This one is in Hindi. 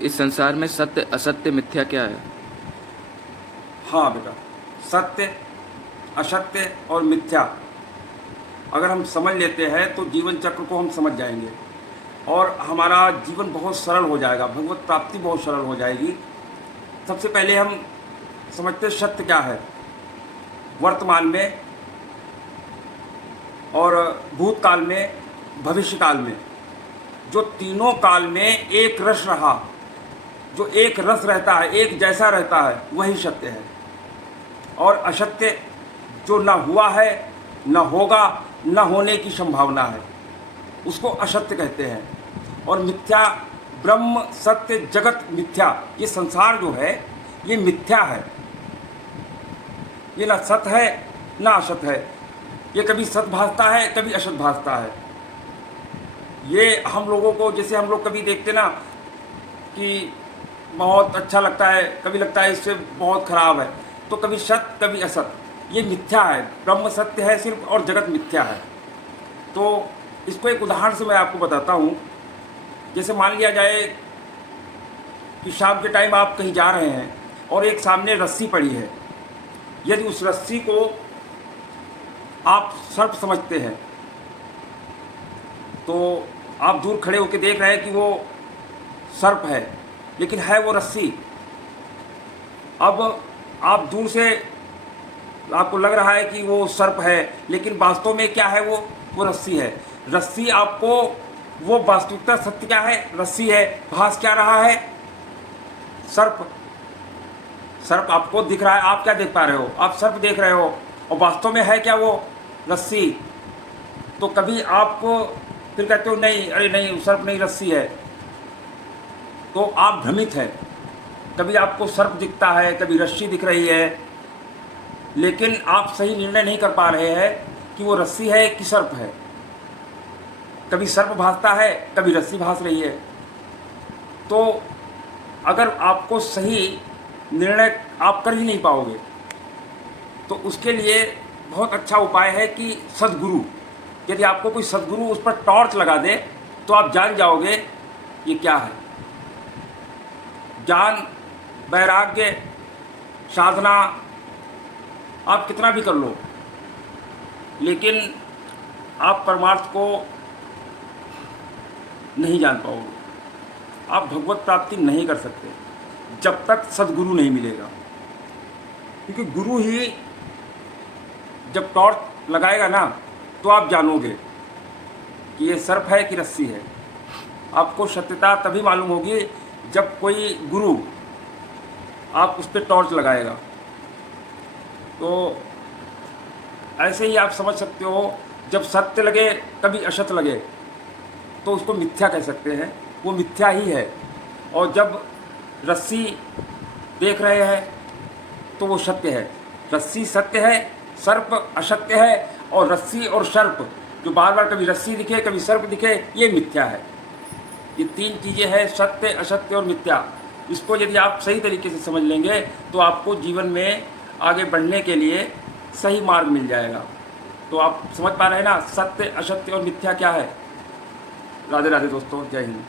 इस संसार में सत्य असत्य मिथ्या क्या है? हाँ बेटा, सत्य, असत्य और मिथ्या अगर हम समझ लेते हैं तो जीवन चक्र को हम समझ जाएंगे और हमारा जीवन बहुत सरल हो जाएगा, भगवत प्राप्ति बहुत सरल हो जाएगी। सबसे पहले हम समझते हैं सत्य क्या है। वर्तमान में और भूतकाल में, भविष्य काल में, जो तीनों काल में एक रस रहा, जो एक रस रहता है, एक जैसा रहता है, वही सत्य है। और असत्य जो ना हुआ है, ना होगा, ना होने की संभावना है, उसको असत्य कहते हैं। और मिथ्या, ब्रह्म सत्य जगत मिथ्या, ये संसार जो है ये मिथ्या है। ये ना सत है ना असत है, ये कभी सत भासता है कभी असत भासता है। ये हम लोगों को, जैसे हम लोग कभी देखते ना कि बहुत अच्छा लगता है, कभी लगता है इससे बहुत खराब है, तो कभी सत कभी असत, ये मिथ्या है। ब्रह्म सत्य है सिर्फ और जगत मिथ्या है। तो इसको एक उदाहरण से मैं आपको बताता हूँ। जैसे मान लिया जाए कि शाम के टाइम आप कहीं जा रहे हैं और एक सामने रस्सी पड़ी है। यदि उस रस्सी को आप सर्प समझते हैं तो आप दूर खड़े होकर देख रहे हैं कि वो सर्प है, लेकिन है वो रस्सी। अब आप दूर से आपको लग रहा है कि वो सर्प है, लेकिन वास्तव में क्या है, वो रस्सी है। रस्सी आपको, वो वास्तविकता सत्य क्या है, रस्सी है। भास क्या रहा है, सर्प। सर्प आपको दिख रहा है, आप क्या देख पा रहे हो, आप सर्प देख रहे हो, और वास्तव में है क्या, वो रस्सी। तो कभी आपको फिर कहते हो नहीं, अरे नहीं सर्प नहीं रस्सी है, तो आप भ्रमित हैं। कभी आपको सर्प दिखता है, कभी रस्सी दिख रही है, लेकिन आप सही निर्णय नहीं कर पा रहे हैं कि वो रस्सी है कि सर्प है। कभी सर्प भासता है, कभी रस्सी भास रही है। तो अगर आपको सही निर्णय आप कर ही नहीं पाओगे, तो उसके लिए बहुत अच्छा उपाय है कि सद्गुरु, यदि आपको कोई सद्गुरु उस पर टॉर्च लगा दे तो आप जान जाओगे ये क्या है। ज्ञान, वैराग्य, साधना आप कितना भी कर लो, लेकिन आप परमार्थ को नहीं जान पाओगे। आप भगवत प्राप्ति नहीं कर सकते जब तक सद्गुरु नहीं मिलेगा। क्योंकि गुरु ही जब टॉर्च लगाएगा ना, तो आप जानोगे कि ये सर्प है कि रस्सी है। आपको सत्यता तभी मालूम होगी जब कोई गुरु आप उस पर टॉर्च लगाएगा। तो ऐसे ही आप समझ सकते हो, जब सत्य लगे कभी असत्य लगे तो उसको मिथ्या कह सकते हैं, वो मिथ्या ही है। और जब रस्सी देख रहे हैं तो वो सत्य है। रस्सी सत्य है, सर्प असत्य है, और रस्सी और सर्प जो बार बार कभी रस्सी दिखे कभी सर्प दिखे, ये मिथ्या है। ये तीन चीज़ें हैं, सत्य, असत्य और मिथ्या। इसको यदि आप सही तरीके से समझ लेंगे तो आपको जीवन में आगे बढ़ने के लिए सही मार्ग मिल जाएगा। तो आप समझ पा रहे हैं ना, सत्य, असत्य और मिथ्या क्या है। राधे राधे दोस्तों, जय हिंद।